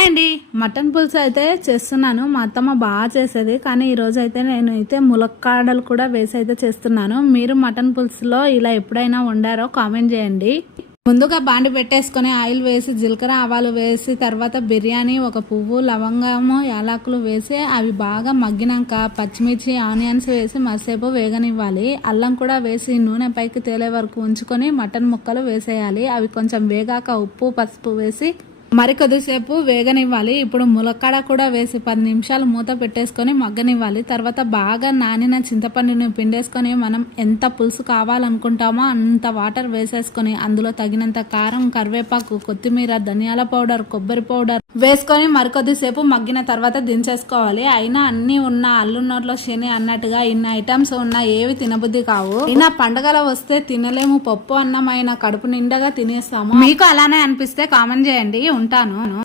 Hi అండి, mutton పులుసు అయితే చేస్తున్నాను. మా అత్తమ్మ బాగా చేసేది, కానీ ఈరోజు అయితే నేనైతే ములక్కాడలు కూడా వేసి అయితే చేస్తున్నాను. మీరు మటన్ పులుసులో ఇలా ఎప్పుడైనా వండారో కామెంట్ చేయండి. ముందుగా బాండి పెట్టేసుకొని ఆయిల్ వేసి జీలకర్ర ఆవాలు వేసి తర్వాత బిర్యానీ ఒక పువ్వు లవంగము యాలకులు వేసి అవి బాగా మగ్గినాక పచ్చిమిర్చి ఆనియన్స్ వేసి మసేపు వేగనివ్వాలి. అల్లం కూడా వేసి నూనె పైకి తేలే వరకు ఉంచుకొని మటన్ ముక్కలు వేసేయాలి. అవి కొంచెం వేగాక ఉప్పు పసుపు వేసి మరి కొద్దిసేపు వేగనివ్వాలి. ఇప్పుడు ములక్కాడ కూడా వేసి 10 నిమిషాలు మూత పెట్టేసుకొని మగ్గనివ్వాలి. తర్వాత బాగా నానిన చింతపండుని పిండేసుకొని మనం ఎంత పులుసు కావాలనుకుంటామో అంత వాటర్ వేసేసుకొని అందులో తగినంత కారం, కరివేపాకు, కొత్తిమీర, ధనియాల పౌడర్, కొబ్బరి పౌడర్ వేసుకొని మరికొద్దిసేపు మగ్గిన తర్వాత దించేసుకోవాలి. అయినా అన్ని ఉన్న అల్లున్నోట్లో శని అన్నట్టుగా ఇన్ని ఐటమ్స్ ఉన్నా ఏవి తినబుద్ధి కావు. అయినా పండగల వస్తే తినలేము, పప్పు అన్నమైన కడుపు నిండగా తినేస్తాము. మీకు అలానే అనిపిస్తే కామెంట్ చేయండి. ఉంటాను.